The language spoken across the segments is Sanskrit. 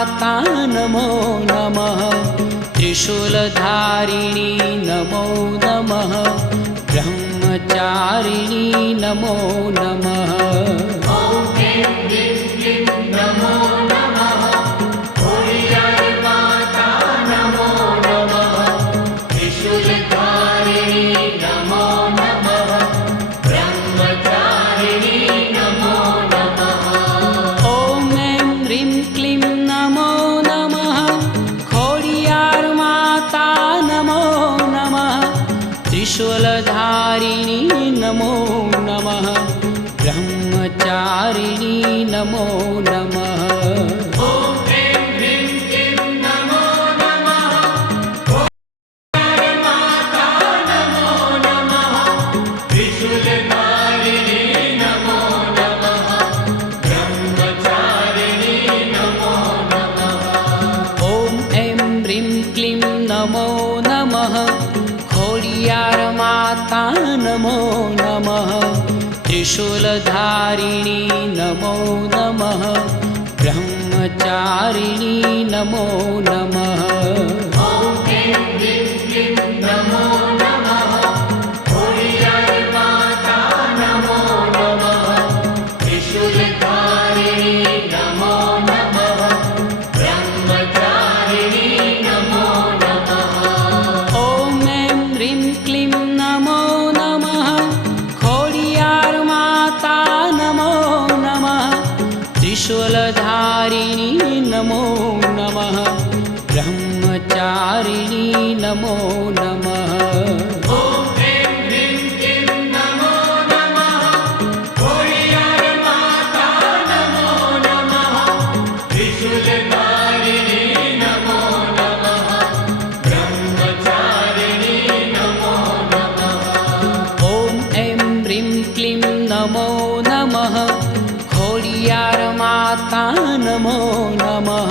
माता नमो नमः। त्रिशूलधारिणी नमो नमः। ब्रह्मचारिणी नमो नमः। ॐ ऐं ह्रीं क्लीं नमो नमः। खोडियार माता नमो नमः। त्रिशूलधारिणी नमो नमः। ब्रह्मचारिणी नमो नमः। ॐ ऐं ह्रीं क्लीं नमो नमः। खोडियार माता नमो नमः। त्रिशूलधारिणी नमो नमः। ब्रह्मचारिणी नमो नमः। ॐ ऐं ह्रीं क्लीं नमो नमः। खोडियार माता नमो नमः। त्रिशूलधारिणी नमो नमः। ब्रह्मचारिणी नमो नमः। ॐ ऐं ह्रीं क्लीं नमो नमः। खोडियार माता नमो नमः। त्रिशूलधारिणी नमो नमः। ब्रह्मचारिणी नमो नमः। ॐ ऐं ह्रीं क्लीं नमो नमः। खोडियार माता नमो नमः। त्रिशूलधारिणी नमो नमः। ब्रह्मचारिणी नमो नमः। ॐ ऐं ह्रीं क्लीं नमो नमः। खोडियार माता नमो नमः। त्रिशूलधारिणी नमो नमः। ब्रह्मचारिणी नमो नमः। ॐ ऐं ह्रीं क्लीं नमो नमः। खोडियार माता नमो नमः। त्रिशूलधारिणी नमो नमः। ब्रह्मचारिणी नमो नमः। ॐ ऐं ह्रीं क्लीं नमो नमः। खोडियार माता नमो नमः।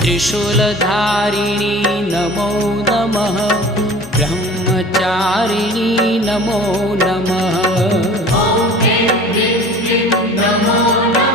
त्रिशूलधारिणी नमो नमः। ब्रह्मचारिणी नमो नमः। ॐ ऐं ह्रीं क्लीं नमो नमः।